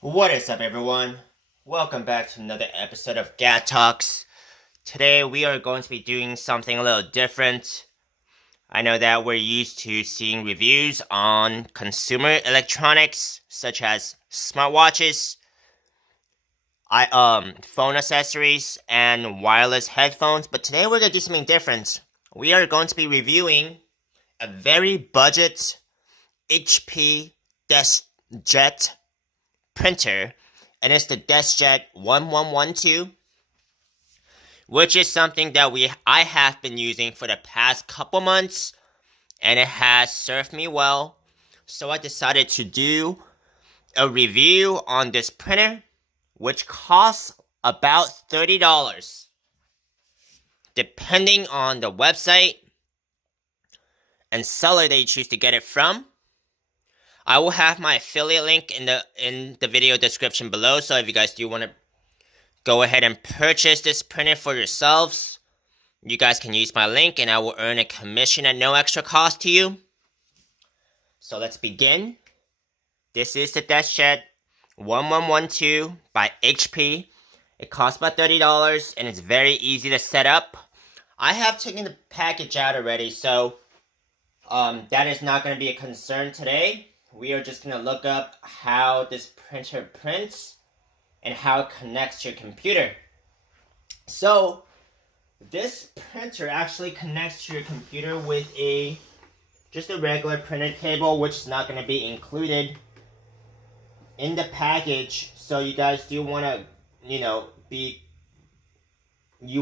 What is up, everyone? Welcome back to another episode of Gat Talks. Today, we are going to be doing something a little different. I know that we're used to seeing reviews on consumer electronics, such as smartwatches, phone accessories, and wireless headphones, but today we're going to do something different. We are going to be reviewing a very budget HP DeskJet printer, and it's the DeskJet 1112, which is something that I have been using for the past couple months, and it has served me well. So I decided to do a review on this printer, which costs about $30, depending on the website and seller that you choose to get it from. I will have my affiliate link in the video description below, so if you guys do want to go ahead and purchase this printer for yourselves, you guys can use my link and I will earn a commission at no extra cost to you. So let's begin. This is the DeskJet 1112 by HP. It costs about $30 and it's very easy to set up. I have taken the package out already, so that is not going to be a concern today. We are just going to look up how this printer prints and how it connects to your computer. So this printer actually connects to your computer with just a regular printer cable, which is not going to be included in the package. So you guys do want to, you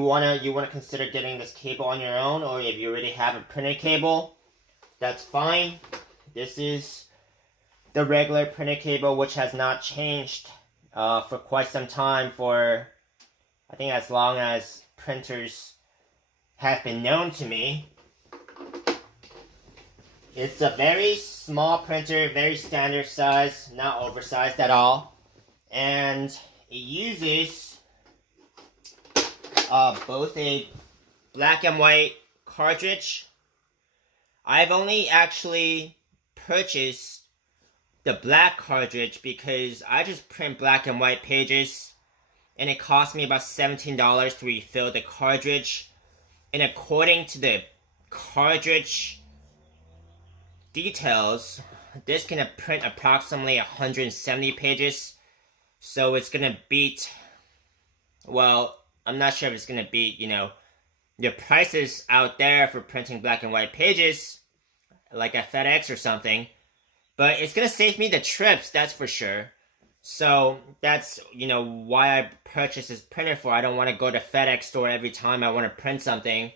want to consider getting this cable on your own, or if you already have a printer cable, that's fine. This is the regular printer cable, which has not changed for quite some time, for I think as long as printers have been known to me. It's a very small printer, very standard size, not oversized at all, and it uses both a black and white cartridge. I've only actually purchased the black cartridge because I just print black and white pages, and it cost me about $17 to refill the cartridge. And according to the cartridge details, this can print approximately 170 pages. So it's gonna beat, well, I'm not sure if it's gonna beat, your prices out there for printing black and white pages, like at FedEx or something. But it's gonna save me the trips, that's for sure. So that's, why I purchased this printer for. I don't want to go to FedEx store every time I want to print something.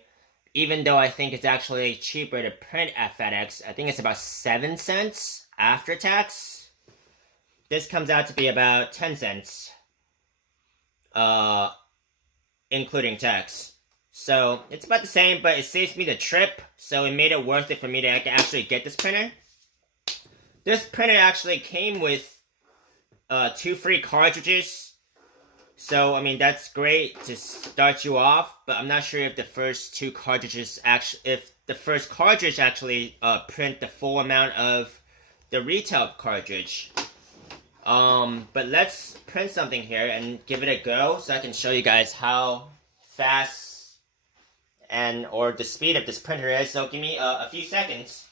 Even though I think it's actually cheaper to print at FedEx. I think it's about 7 cents after tax. This comes out to be about 10 cents. Including tax. So it's about the same, but it saves me the trip. So it made it worth it for me to actually get this printer. This printer actually came with 2 free cartridges. So, I mean, that's great to start you off, but I'm not sure if the first 2 cartridges if the first cartridge actually print the full amount of the retail cartridge. But let's print something here and give it a go so I can show you guys how fast or the speed of this printer is. So give me a few seconds.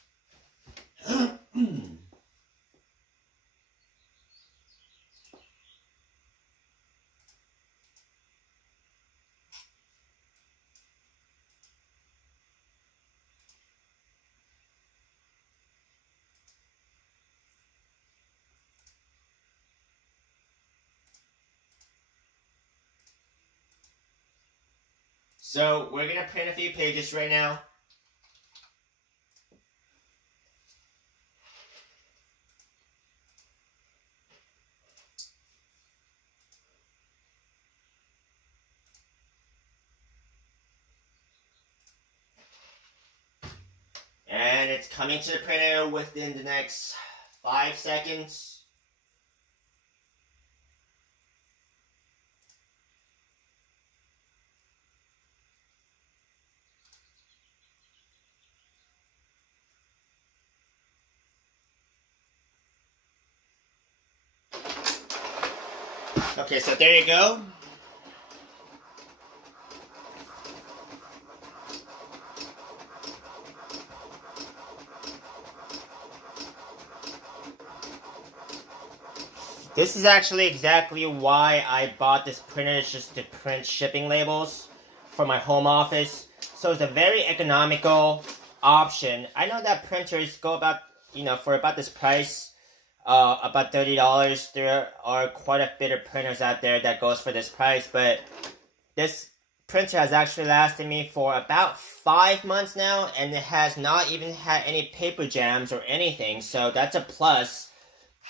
So we're gonna print a few pages right now. And it's coming to the printer within the next 5 seconds. Okay, so there you go. This is actually exactly why I bought this printer, just to print shipping labels for my home office. So it's a very economical option. I know that printers go about, for about this price, about $30. There are quite a bit of printers out there that goes for this price, but this printer has actually lasted me for about 5 months now, and it has not even had any paper jams or anything, so that's a plus.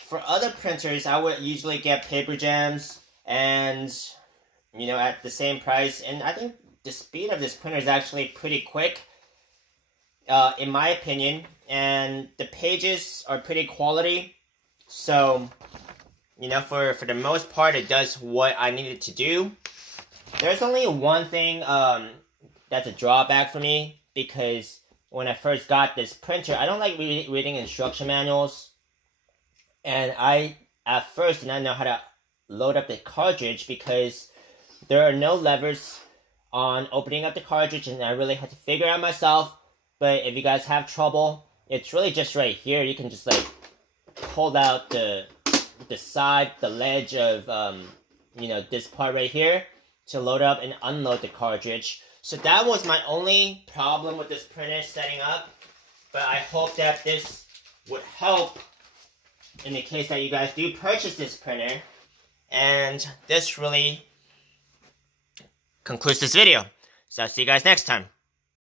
For other printers, I would usually get paper jams and, at the same price. And I think the speed of this printer is actually pretty quick, in my opinion. And the pages are pretty quality. So, for the most part, it does what I needed to do. There's only one thing that's a drawback for me, because when I first got this printer, I don't like reading instruction manuals. And I, at first, did not know how to load up the cartridge because there are no levers on opening up the cartridge, and I really had to figure it out myself. But if you guys have trouble, it's really just right here. You can just pull out the side, the ledge of this part right here to load up and unload the cartridge. So that was my only problem with this printer setting up. But I hope that this would help in the case that you guys do purchase this printer. And this really concludes this video. So I'll see you guys next time.